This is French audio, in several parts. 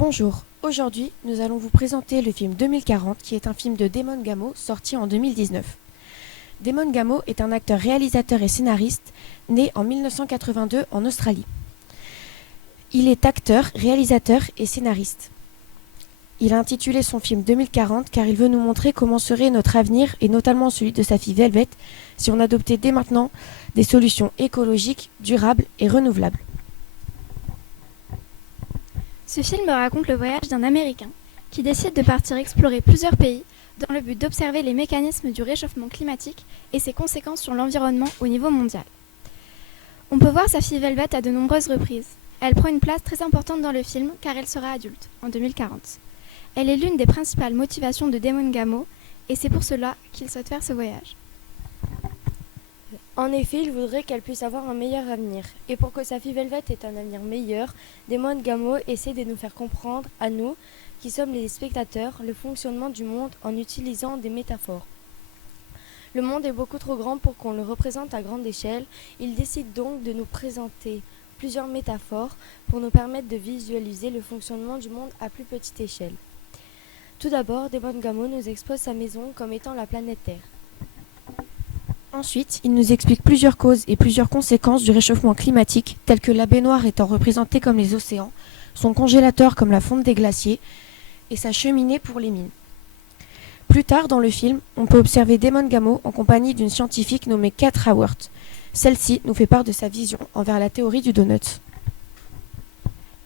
Bonjour, aujourd'hui nous allons vous présenter le film 2040 qui est un film de Damon Gameau sorti en 2019. Damon Gameau est un acteur, réalisateur et scénariste né en 1982 en Australie. Il est acteur, réalisateur et scénariste. Il a intitulé son film 2040 car il veut nous montrer comment serait notre avenir et notamment celui de sa fille Velvet si on adoptait dès maintenant des solutions écologiques, durables et renouvelables. Ce film raconte le voyage d'un Américain qui décide de partir explorer plusieurs pays dans le but d'observer les mécanismes du réchauffement climatique et ses conséquences sur l'environnement au niveau mondial. On peut voir sa fille Velvet à de nombreuses reprises. Elle prend une place très importante dans le film car elle sera adulte en 2040. Elle est l'une des principales motivations de Damon Gameau et c'est pour cela qu'il souhaite faire ce voyage. En effet, il voudrait qu'elle puisse avoir un meilleur avenir. Et pour que sa fille Velvet ait un avenir meilleur, Damon Gameau essaie de nous faire comprendre, à nous, qui sommes les spectateurs, le fonctionnement du monde en utilisant des métaphores. Le monde est beaucoup trop grand pour qu'on le représente à grande échelle. Il décide donc de nous présenter plusieurs métaphores pour nous permettre de visualiser le fonctionnement du monde à plus petite échelle. Tout d'abord, Damon Gameau nous expose sa maison comme étant la planète Terre. Ensuite, il nous explique plusieurs causes et plusieurs conséquences du réchauffement climatique, telles que la baignoire étant représentée comme les océans, son congélateur comme la fonte des glaciers et sa cheminée pour les mines. Plus tard dans le film, on peut observer Damon Gameau en compagnie d'une scientifique nommée Kate Raworth. Celle-ci nous fait part de sa vision envers la théorie du donut.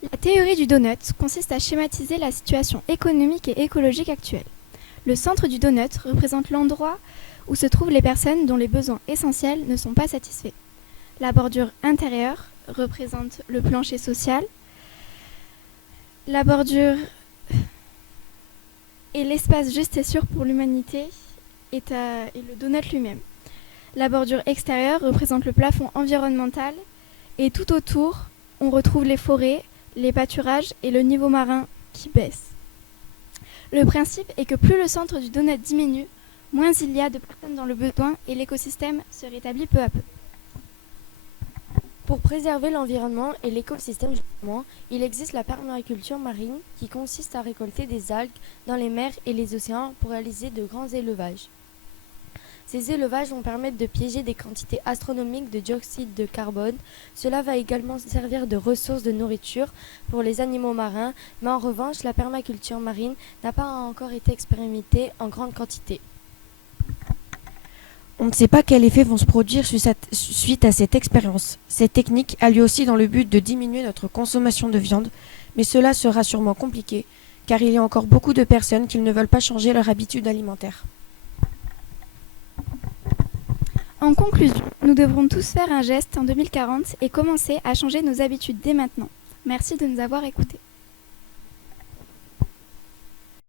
La théorie du donut consiste à schématiser la situation économique et écologique actuelle. Le centre du donut représente l'endroit où se trouvent les personnes dont les besoins essentiels ne sont pas satisfaits. La bordure intérieure représente le plancher social. La bordure et l'espace juste et sûr pour l'humanité et le donut lui-même. La bordure extérieure représente le plafond environnemental et tout autour, on retrouve les forêts, les pâturages et le niveau marin qui baisse. Le principe est que plus le centre du donut diminue, moins il y a de personnes dans le besoin et l'écosystème se rétablit peu à peu. Pour préserver l'environnement et l'écosystème du monde, il existe la permaculture marine qui consiste à récolter des algues dans les mers et les océans pour réaliser de grands élevages. Ces élevages vont permettre de piéger des quantités astronomiques de dioxyde de carbone. Cela va également servir de ressource de nourriture pour les animaux marins, mais en revanche, la permaculture marine n'a pas encore été expérimentée en grande quantité. On ne sait pas quels effets vont se produire suite à cette expérience. Cette technique a lieu aussi dans le but de diminuer notre consommation de viande, mais cela sera sûrement compliqué, car il y a encore beaucoup de personnes qui ne veulent pas changer leur habitude alimentaire. En conclusion, nous devrons tous faire un geste en 2040 et commencer à changer nos habitudes dès maintenant. Merci de nous avoir écoutés.